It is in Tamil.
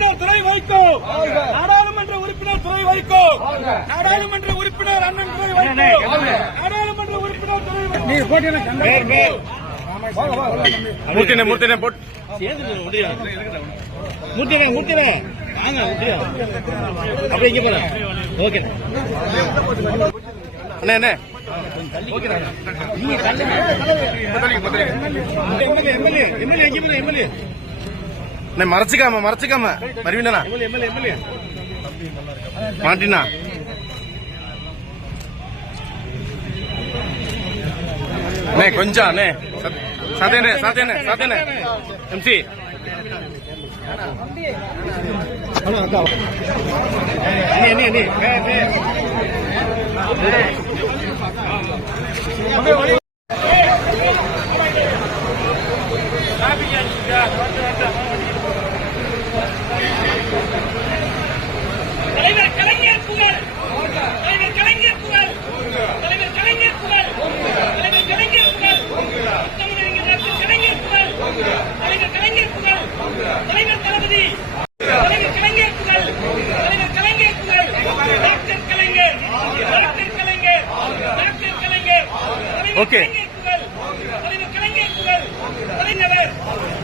உறுப்பினர் துறை வைக்கோ நாடாளுமன்ற உறுப்பினர் துறை வைக்கோ நாடாளுமன்ற உறுப்பினர் அண்ணன் துறை வைக்கோ நாடாளுமன்ற உறுப்பினர் துறை மூர்த்தினே மூர்த்தினே போட். மூர்த்திவே மூர்த்திவே வாங்க அப்படியே இங்க போறேன் ஓகே. அண்ணே அண்ணே. எம்எல்ஏ எம்எல்ஏ எங்க போறேன் எம்எல்ஏ. மறைச்சிக்காம மறைச்சிக்காம. மறுவீண்டனா மாட்டினா? அண்ணே கொஞ்சம் அண்ணே. சாத்தேனே சாத்தேனே சாத்தேனே எம்சி. அண்ணே. அண்ணே. தலைவர் தளபதி தலைவர் கலைஞர் புகழ் தலைவர் Kalaignar doctor Kalaignar doctor Kalaignar doctor Kalaignar தலைவர் கலைஞர் புகழ் தலைவர் கலைஞர்